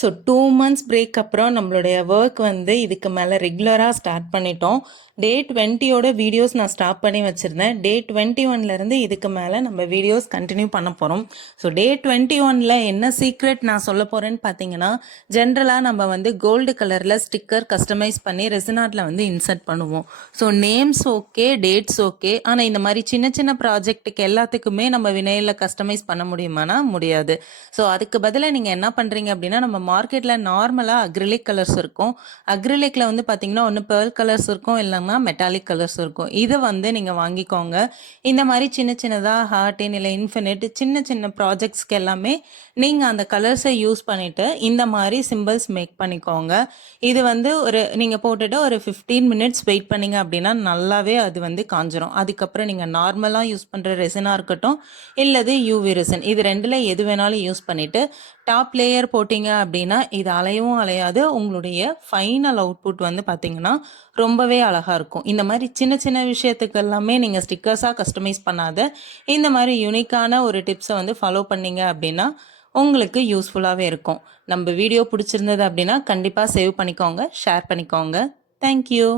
So 2 months break அப்புறம் நம்மளுடைய work வந்து இதுக்கு மேலே ரெகுலராக ஸ்டார்ட் பண்ணிட்டோம். டே 20யோட வீடியோஸ் நான் ஸ்டாப் பண்ணி வச்சுருந்தேன். டே 21லேருந்து இதுக்கு மேலே நம்ம வீடியோஸ் கண்டினியூ பண்ண போகிறோம். ஸோ டே 21ல் என்ன சீக்ரெட் நான் சொல்ல போகிறேன்னு பார்த்தீங்கன்னா, ஜென்ரலாக நம்ம வந்து கோல்டு கலரில் ஸ்டிக்கர் கஸ்டமைஸ் பண்ணி ரெசினாட்டில் வந்து இன்சர்ட் பண்ணுவோம். So names okay, dates okay. ஆனால் இந்த மாதிரி சின்ன சின்ன ப்ராஜெக்ட்டுக்கு எல்லாத்துக்குமே நம்ம வினையில் கஸ்டமைஸ் பண்ண முடியுமானா முடியாது. ஸோ அதுக்கு பதிலாக நீங்கள் என்ன பண்ணுறீங்க அப்படின்னா, நம்ம மார்க்கெட்டில் நார்மலாக அக்ரிலிக் கலர்ஸ் இருக்கும். அக்ரிலிக்கில் வந்து பார்த்தீங்கன்னா ஒன்று பேர்ல் கலர்ஸ் இருக்கும், இல்லைன்னா மெட்டாலிக் கலர்ஸ் இருக்கும். இதை வந்து நீங்கள் வாங்கிக்கோங்க. இந்த மாதிரி சின்ன சின்னதாக ஹார்டின் இல்லை இன்ஃபினிட் சின்ன சின்ன ப்ராஜெக்ட்ஸ்க்கு எல்லாமே நீங்கள் அந்த கலர்ஸை யூஸ் பண்ணிவிட்டு இந்த மாதிரி சிம்பிள்ஸ் மேக் பண்ணிக்கோங்க. இது வந்து நீங்கள் போட்டுட்டு ஒரு 15 minutes வெயிட் பண்ணிங்க அப்படின்னா நல்லாவே அது வந்து காஞ்சிரும். அதுக்கப்புறம் நீங்கள் நார்மலாக யூஸ் பண்ணுற ரெசினாக இருக்கட்டும், இல்லது யூவி ரெசின், இது ரெண்டில் எது வேணாலும் யூஸ் பண்ணிவிட்டு டாப் லேயர் போட்டிங்க அப்படின்னா இது அலையவும் அலையாது. உங்களுடைய ஃபைனல் அவுட்புட் வந்து பார்த்திங்கன்னா ரொம்பவே அழகாக இருக்கும். இந்த மாதிரி சின்ன சின்ன விஷயத்துக்கு எல்லாமே நீங்கள் ஸ்டிக்கர்ஸாக கஸ்டமைஸ் பண்ணாத இந்த மாதிரி யூனிக்கான ஒரு டிப்ஸை வந்து ஃபாலோ பண்ணிங்க அப்படின்னா உங்களுக்கு யூஸ்ஃபுல்லாகவே இருக்கும். நம்ம வீடியோ பிடிச்சிருந்தது அப்படின்னா கண்டிப்பாக சேவ் பண்ணிக்கோங்க, ஷேர் பண்ணிக்கோங்க. தேங்க்யூ.